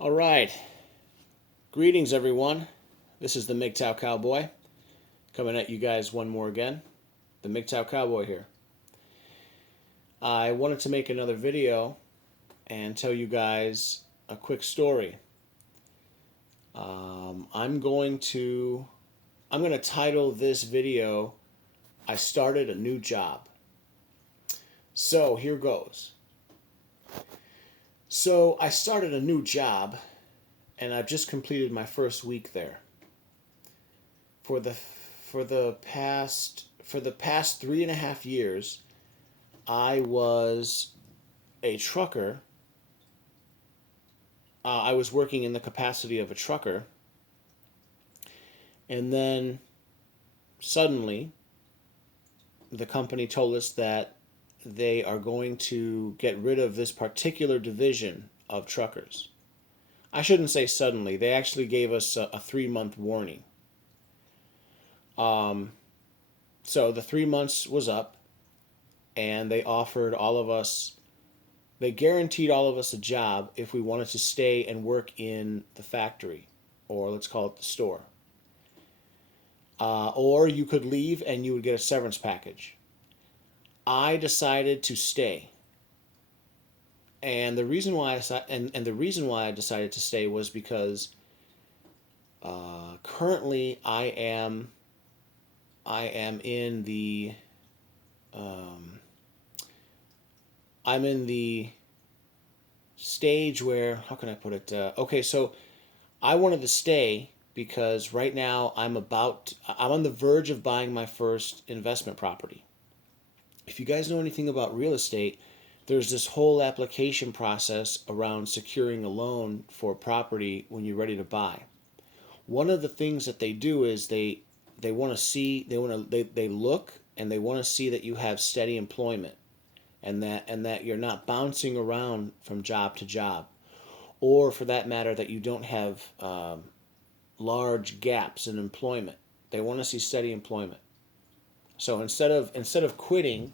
All right. Greetings, everyone. This is the Mgtow Cowboy coming at you guys one more again. The Mgtow Cowboy here. I wanted to make another video and tell you guys a quick story. I'm going to title this video, I started a new job. So here goes. So I started a new job and I've just completed my first week there. For the past 3.5 years, I was a trucker. I was working in the capacity of a trucker, and then suddenly the company told us that they are going to get rid of this particular division of truckers. I shouldn't say suddenly. They actually gave us a 3-month warning. So the 3 months was up, and they offered all of us, they guaranteed all of us a job if we wanted to stay and work in the factory, or let's call it the store. Or you could leave and you would get a severance package. I decided to stay. And the reason why I decided to stay was because currently I am in the I'm in the stage where, how can I put it? Okay, so I wanted to stay because right now I'm on the verge of buying my first investment property. If you guys know anything about real estate, there's this whole application process around securing a loan for property when you're ready to buy. One of the things that they do is they want to see, they look and they want to see that you have steady employment, and that you're not bouncing around from job to job, or for that matter that you don't have large gaps in employment. They want to see steady employment. So instead of quitting,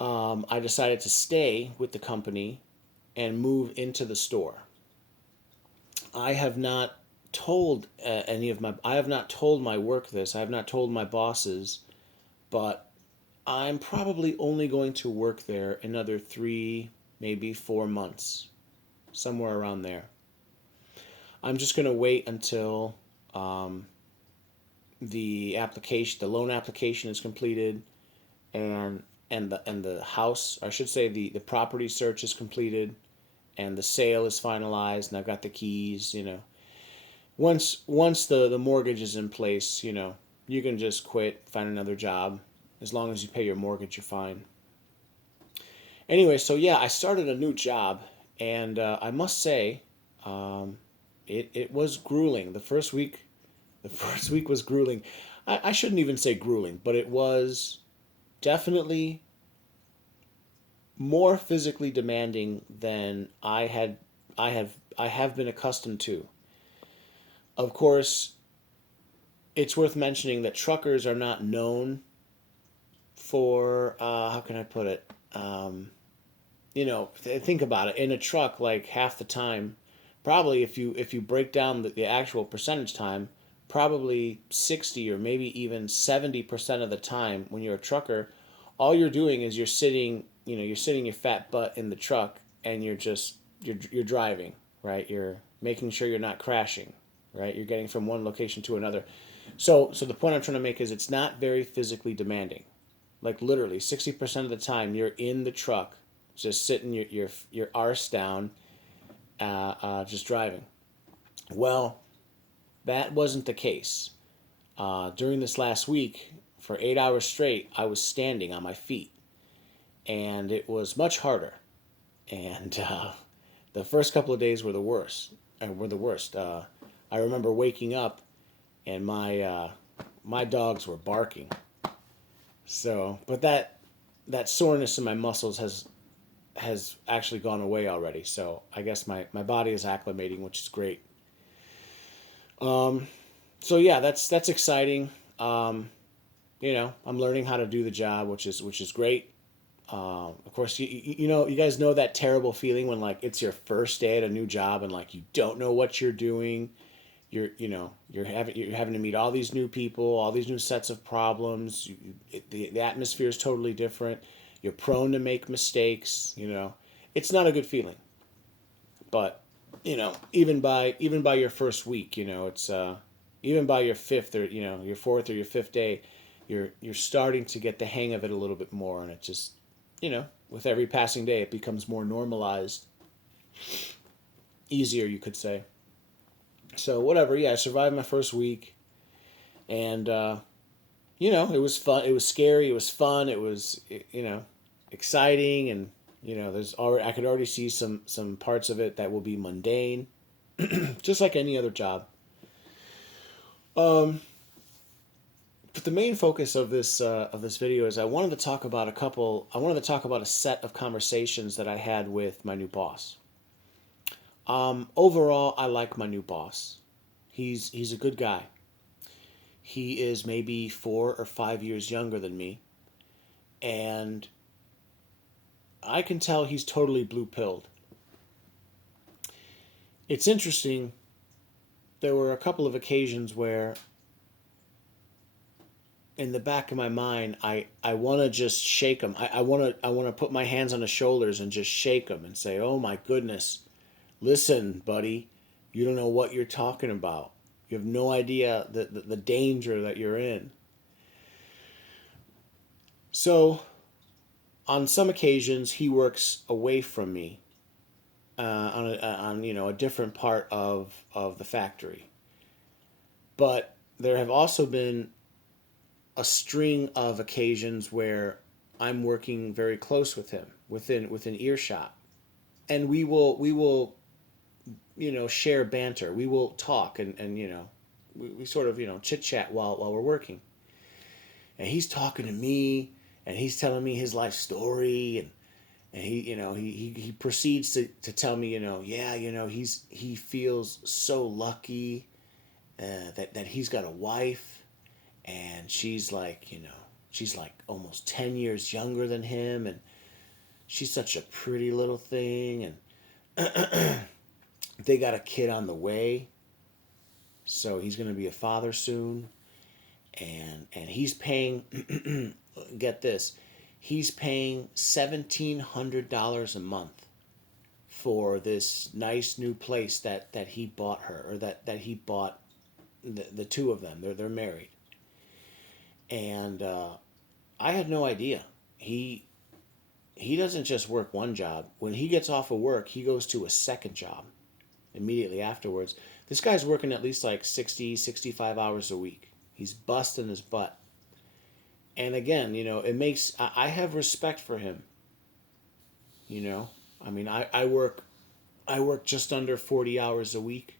I decided to stay with the company and move into the store. I have not told I have not told my work this. I have not told my bosses, but I'm probably only going to work there another 3, maybe 4 months, somewhere around there. I'm just going to wait until the loan application is completed, and the house, or I should say the property search is completed, and the sale is finalized, and I've got the keys. Once the mortgage is in place, you can just quit, find another job. As long as you pay your mortgage, you're fine. Anyway, so yeah, I started a new job, and I must say, it was grueling. The first week was grueling. I shouldn't even say grueling, but it was definitely more physically demanding than I have been accustomed to. Of course, it's worth mentioning that truckers are not known for how can I put it? Think about it. In a truck, like half the time, probably if you break down the actual percentage time, probably 60 or maybe even 70% of the time when you're a trucker, all you're doing is you're sitting your fat butt in the truck, and you're driving, right? You're making sure you're not crashing, right? You're getting from one location to another. So the point I'm trying to make is it's not very physically demanding. Like literally 60% of the time you're in the truck, just sitting your arse down, just driving. Well, that wasn't the case. During this last week, for 8 hours straight, I was standing on my feet, and it was much harder. And the first couple of days were the worst. I remember waking up, and my dogs were barking. So, but that soreness in my muscles has actually gone away already. So I guess my body is acclimating, which is great. So yeah, that's exciting. I'm learning how to do the job, which is great. Of course, you know, you guys know that terrible feeling when like it's your first day at a new job and like you don't know what you're doing. You're having to meet all these new people, all these new sets of problems. The atmosphere is totally different. You're prone to make mistakes. You know, it's not a good feeling. But even by your first week, it's even by your fifth or your fourth or your fifth day, you're starting to get the hang of it a little bit more, and it just with every passing day, it becomes more normalized, easier, you could say. So whatever, yeah, I survived my first week, and it was fun. It was scary. It was fun. It was exciting, and there's already I could already see some parts of it that will be mundane, just like any other job. Um, but the main focus of this video is I wanted to talk about a couple. I wanted to talk about a set of conversations that I had with my new boss. Overall, I like my new boss. He's a good guy. He is maybe 4 or 5 years younger than me, and I can tell he's totally blue pilled. It's interesting. There were a couple of occasions where, in the back of my mind, I want to just shake him. I want to put my hands on his shoulders and just shake him and say, "Oh my goodness, listen, buddy, you don't know what you're talking about. You have no idea the danger that you're in." So, on some occasions, he works away from me on a different part of the factory. But there have also been a string of occasions where I'm working very close with him, within earshot, and we will share banter. We will talk, and we sort of chit chat while we're working, and he's talking to me, and he's telling me his life story, and he proceeds to tell me, yeah, he feels so lucky, that he's got a wife, and she's like almost 10 years younger than him, and she's such a pretty little thing, and they got a kid on the way, so he's going to be a father soon, and he's paying get this, he's paying $1,700 a month for this nice new place that he bought her, or that he bought the two of them. They're married, and I had no idea. He doesn't just work one job. When he gets off of work, he goes to a second job immediately afterwards. This guy's working at least like 60, 65 hours a week. He's busting his butt. And again, it makes I have respect for him. You know, I mean, I work just under 40 hours a week,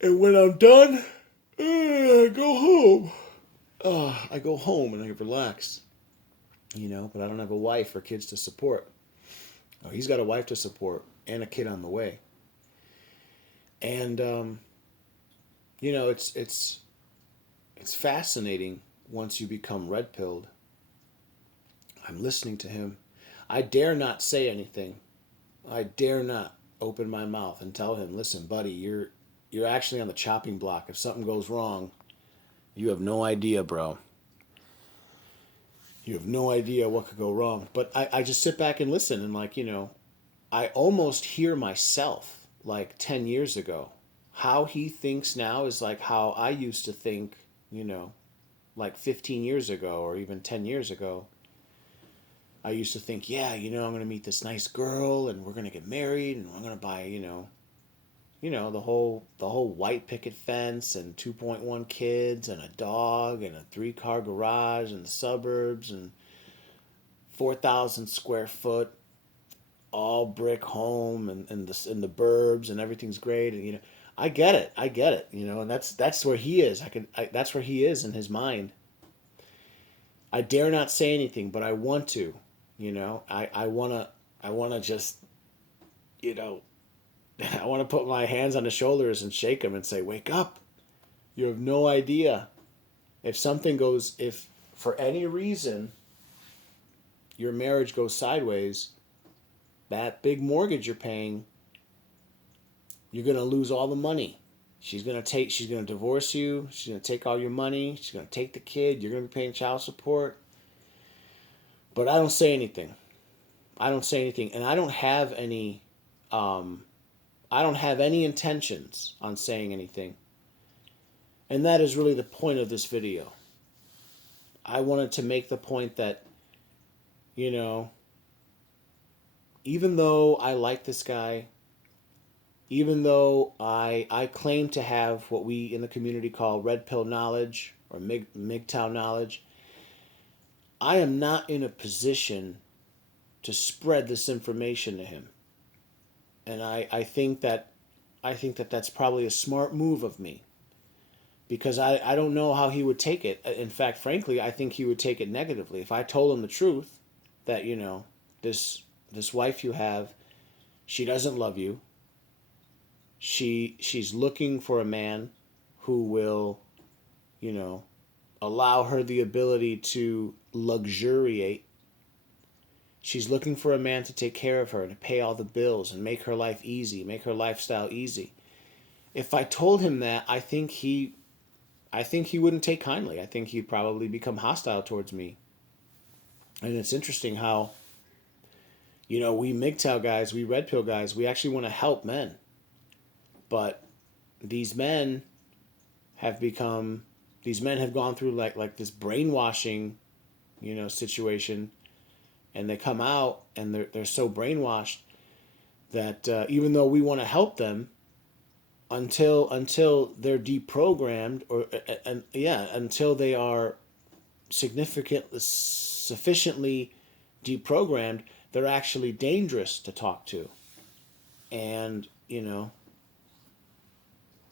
and when I'm done, I go home. I go home and I relax. But I don't have a wife or kids to support. Oh, he's got a wife to support and a kid on the way. And it's fascinating once you become red pilled. I'm listening to him. I dare not say anything. I dare not open my mouth and tell him, "Listen, buddy, you're actually on the chopping block. If something goes wrong, you have no idea, bro. You have no idea what could go wrong." But I just sit back and listen, and I almost hear myself like 10 years ago. How he thinks now is like how I used to think, like 15 years ago or even 10 years ago. I used to think, yeah, I'm going to meet this nice girl and we're going to get married and I'm going to buy, the whole white picket fence and 2.1 kids and a dog and a 3-car garage in the suburbs and 4,000 square foot all brick home, and the burbs, and everything's great, and I get it, and that's where he is. That's where he is in his mind. I dare not say anything, but I want to, I wanna just, you know I want to put my hands on his shoulders and shake him and say, "Wake up! You have no idea. If for any reason, your marriage goes sideways, that big mortgage you're paying, you're going to lose all the money. She's going to divorce you. She's going to take all your money. She's going to take the kid. You're going to be paying child support. But I don't say anything. I don't say anything. And I don't have any intentions on saying anything. And that is really the point of this video. I wanted to make the point that, you know, even though I like this guy, even though I claim to have what we in the community call red pill knowledge or Mgtow knowledge, I am not in a position to spread this information to him. And I think that that's probably a smart move of me, because I don't know how he would take it. In fact, frankly, I think he would take it negatively. If I told him the truth, that, you know, this wife you have, she doesn't love you. She's looking for a man who will, you know, allow her the ability to luxuriate. She's looking for a man to take care of her, to pay all the bills and make her life easy, make her lifestyle easy. If I told him that, I think he wouldn't take kindly. I think he'd probably become hostile towards me. And it's interesting how, you know, we Mgtow guys, we red pill guys, we actually want to help men. But these men have gone through like this brainwashing, you know, situation, and they come out and they're so brainwashed that even though we want to help them, until they're deprogrammed, until they are sufficiently deprogrammed, they're actually dangerous to talk to. And, you know,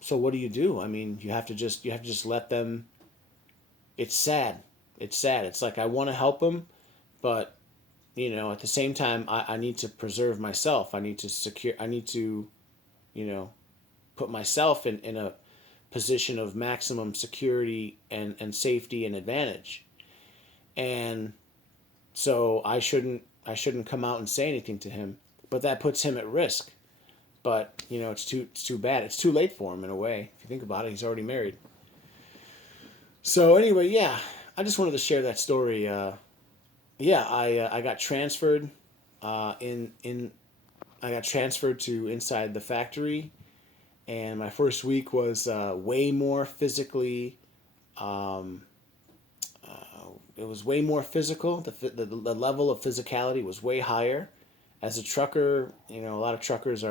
so what do? I mean, you have to just let them. It's sad. It's like I want to help them, but, you know, at the same time, I need to preserve myself. I need to, you know, put myself in a position of maximum security and safety and advantage. And so I shouldn't come out and say anything to him, but that puts him at risk. But, you know, it's too bad. It's too late for him in a way. If you think about it, he's already married. So anyway, yeah, I just wanted to share that story. I got transferred I got transferred to inside the factory, and my first week was way more physically. It was way more physical. The level of physicality was way higher. As a trucker, you know, a lot of truckers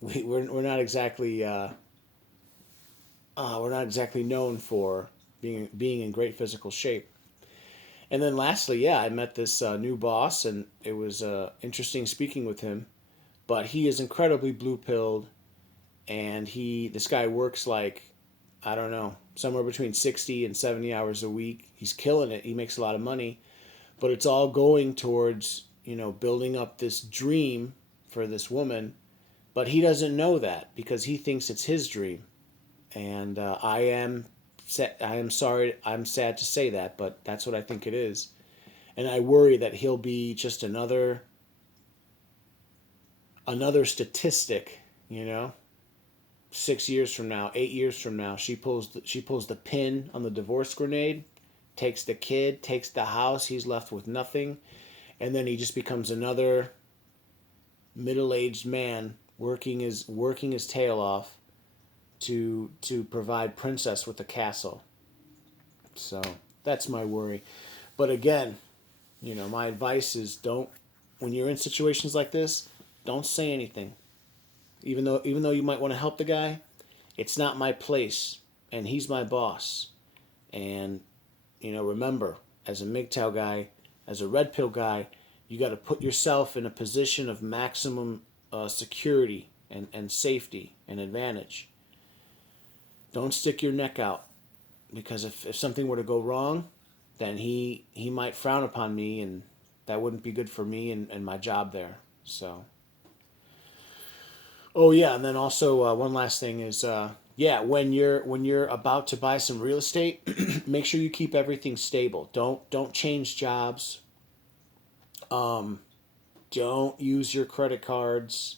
we're not exactly known for being in great physical shape. And then lastly, yeah, I met this new boss, and it was interesting speaking with him. But he is incredibly blue pilled, and this guy works like, I don't know, somewhere between 60 and 70 hours a week. He's killing it. He makes a lot of money, but it's all going towards, you know, building up this dream for this woman. But he doesn't know that because he thinks it's his dream. And I am sorry, I'm sad to say that, but that's what I think it is. And I worry that he'll be just another statistic, you know. 6 years from now, 8 years from now, she pulls the pin on the divorce grenade, takes the kid, takes the house, he's left with nothing, and then he just becomes another middle-aged man working his tail off to provide princess with a castle. So that's my worry. But again, you know, my advice is when you're in situations like this, don't say anything. Even though you might want to help the guy, it's not my place, and he's my boss. And, you know, remember, as a Mgtow guy, as a red pill guy, you got to put yourself in a position of maximum security and safety and advantage. Don't stick your neck out, because if something were to go wrong, then he might frown upon me, and that wouldn't be good for me and my job there. So. Oh yeah, and then also one last thing is when you're about to buy some real estate, make sure you keep everything stable. Don't change jobs. Don't use your credit cards.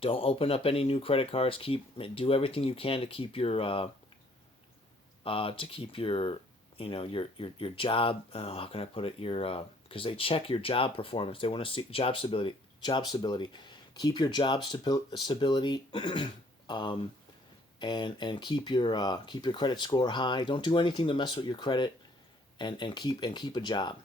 Don't open up any new credit cards. Do everything you can to keep your your job. How can I put it? Your because they check your job performance. They want to see job stability. Job stability. Keep your job stability, and keep your credit score high. Don't do anything to mess with your credit, and keep a job.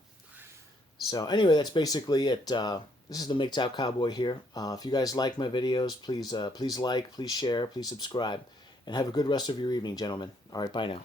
So anyway, that's basically it. This is the Mgtow Cowboy here. If you guys like my videos, please like, please share, please subscribe, and have a good rest of your evening, gentlemen. All right, bye now.